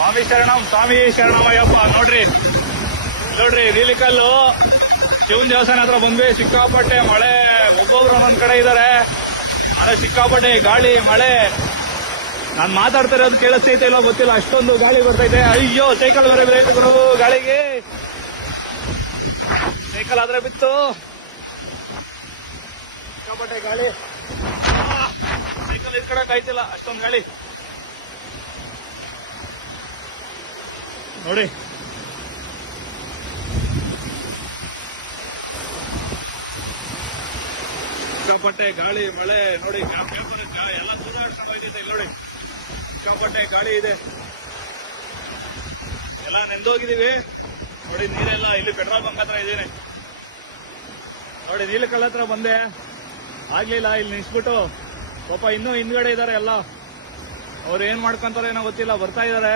ಸ್ವಾಮಿ ಶರಣಮಯ್ಯಪ್ಪ. ನೋಡ್ರಿ ನೀಲಿಕಲ್ಲು ಶಿವನ್ ದೇವಸ್ಥಾನ ಹತ್ರ ಬಂದ್ವಿ. ಸಿಕ್ಕಾಪಟ್ಟೆ ಮಳೆ, ಒಬ್ಬೊಬ್ರು ಒಂದೊಂದ್ ಕಡೆ ಇದಾರೆ. ಅದೇ ಸಿಕ್ಕಾಪಟ್ಟೆ ಗಾಳಿ, ಮಳೆ. ನಾನ್ ಮಾತಾಡ್ತಾ ಇರೋದು ಕೇಳಿಸ್ತೈತೆ ಇಲ್ಲ ಗೊತ್ತಿಲ್ಲ, ಅಷ್ಟೊಂದು ಗಾಳಿ ಬರ್ತೈತೆ. ಅಯ್ಯೋ, ಸೈಕಲ್ ಬೇರೆ ಬೇರೆ ಗಾಳಿಗೆ. ಸೈಕಲ್ ಆದ್ರೆ ಬಿತ್ತು. ಸಿಕ್ಕಾಪಟ್ಟೆ ಗಾಳಿ, ಸೈಕಲ್ ಇಟ್ಕೊಳಕ್ ಆಯ್ತಿಲ್ಲ, ಅಷ್ಟೊಂದು ಗಾಳಿ. ನೋಡಿ ಸಿಕ್ಕಾಪಟ್ಟೆ ಗಾಳಿ, ಮಳೆ. ನೋಡಿ ಪೇಪರ್ ಎಲ್ಲ ಸೂದಾಡ್ಕೊಂಡು ಹೋಯ್ತೈತೆ. ಇಲ್ಲಿ ನೋಡಿ ಸಿಕ್ಕಾಪಟ್ಟೆ ಗಾಳಿ ಇದೆ, ಎಲ್ಲ ನೆಂದೋಗಿದೀವಿ. ನೋಡಿ ನೀರೆಲ್ಲ ಇಲ್ಲಿ ಪೆಟ್ರೋಲ್ ಬಂಕ್ ಹತ್ರ ಇದೇನೆ. ನೋಡಿ ನೀಲಕಲ್ ಹತ್ರ ಬಂದೆ, ಆಗ್ಲಿಲ್ಲ. ಇಲ್ಲಿ ನಿಲ್ಸ್ಬಿಟ್ಟು ಪಾಪ ಇನ್ನೂ ಹಿಂದ್ಗಡೆ ಇದಾರೆ ಎಲ್ಲ. ಅವ್ರು ಏನ್ ಮಾಡ್ಕೊಂತಾರೋ ಏನೋ ಗೊತ್ತಿಲ್ಲ, ಬರ್ತಾ ಇದಾರೆ.